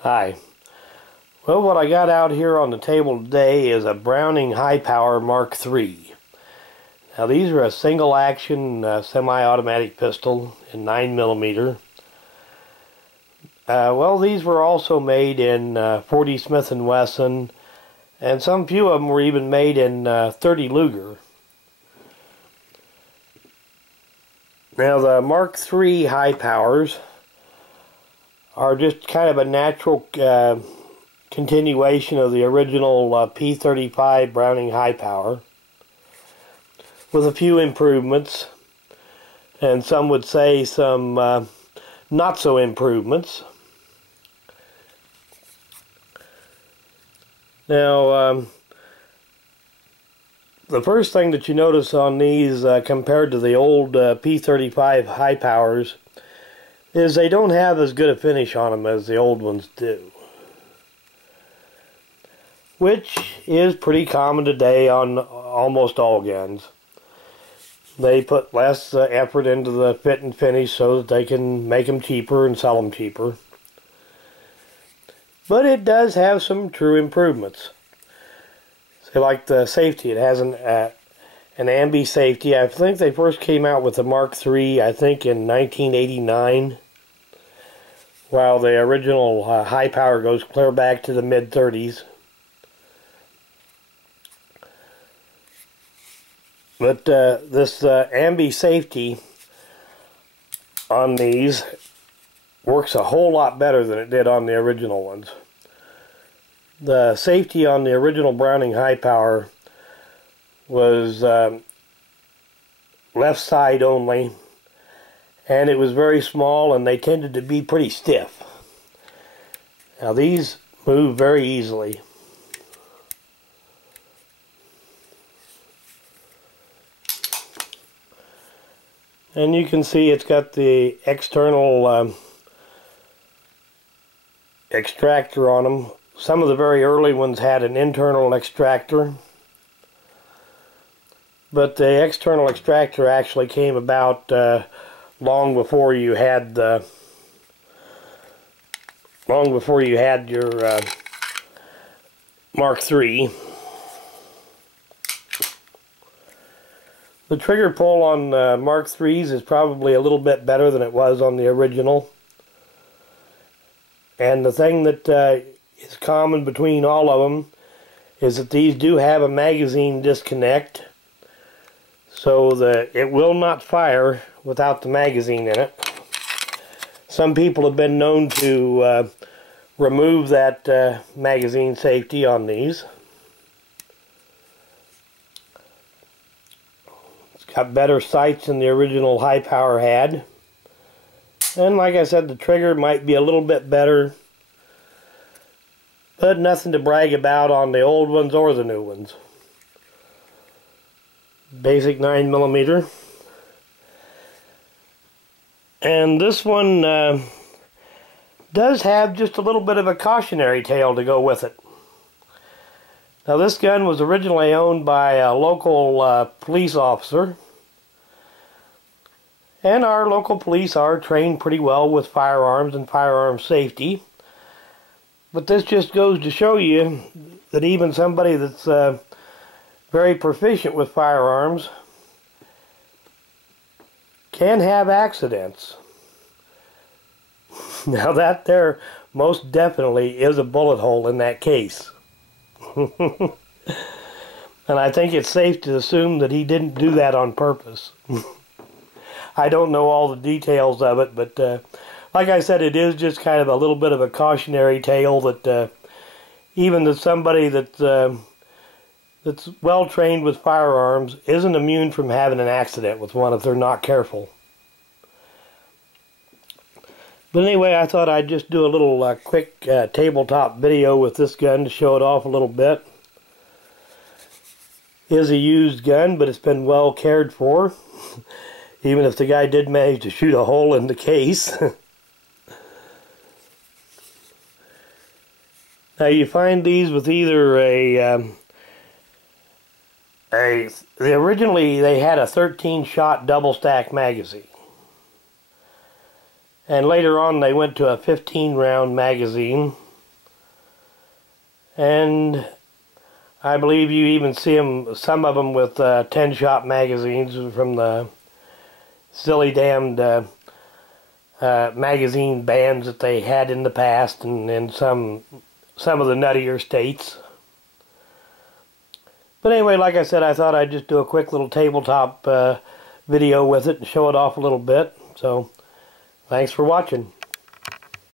Hi. Well, what I got out here on the table today is a Browning Hi-Power Mark III. Now these are a single action semi-automatic pistol in 9mm. Well, these were also made in 40 Smith & Wesson, and some few of them were even made in 30 Luger. Now the Mark III Hi-Powers are just kind of a natural continuation of the original P35 Browning Hi-Power, with a few improvements, and some would say some not so improvements. Now the first thing that you notice on these compared to the old P35 Hi-Powers is they don't have as good a finish on them as the old ones do, which is pretty common today on almost all guns. They put less effort into the fit and finish so that they can make them cheaper and sell them cheaper. But it does have some true improvements. So like the safety, it has an ambi safety. I think they first came out with the Mark III, I think in 1989. While the original Hi-Power goes clear back to the mid-30s. But this ambi safety on these works a whole lot better than it did on the original ones. The safety on the original Browning Hi-Power was left side only, and it was very small, and they tended to be pretty stiff. Now these move very easily. And you can see it's got the external extractor on them. Some of the very early ones had an internal extractor, but the external extractor actually came about long before you had your Mark III. The trigger pull on Mark III's is probably a little bit better than it was on the original. And the thing that is common between all of them is that these do have a magazine disconnect, so that it will not fire without the magazine in it. Some people have been known to remove that magazine safety on these. It's got better sights than the original Hi-Power had. And like I said, the trigger might be a little bit better, but nothing to brag about on the old ones or the new ones. Basic 9mm. And this one does have just a little bit of a cautionary tale to go with it. Now this gun was originally owned by a local police officer, and our local police are trained pretty well with firearms and firearm safety. But this just goes to show you that even somebody that's very proficient with firearms can have accidents. Now that there most definitely is a bullet hole in that case. And I think it's safe to assume that he didn't do that on purpose. I don't know all the details of it, but like I said, it is just kind of a little bit of a cautionary tale that even that somebody that's well trained with firearms isn't immune from having an accident with one if they're not careful. But anyway, I thought I'd just do a little quick tabletop video with this gun to show it off a little bit. It is a used gun, but it's been well cared for, even if the guy did manage to shoot a hole in the case. Now you find these with either originally they had a 13-shot double stack magazine. And later on they went to a 15-round magazine. And I believe you even see them, some of them with 10-shot magazines from the silly damned magazine bans that they had in the past, and in some of the nuttier states. But anyway, like I said, I thought I'd just do a quick little tabletop video with it and show it off a little bit. So, thanks for watching.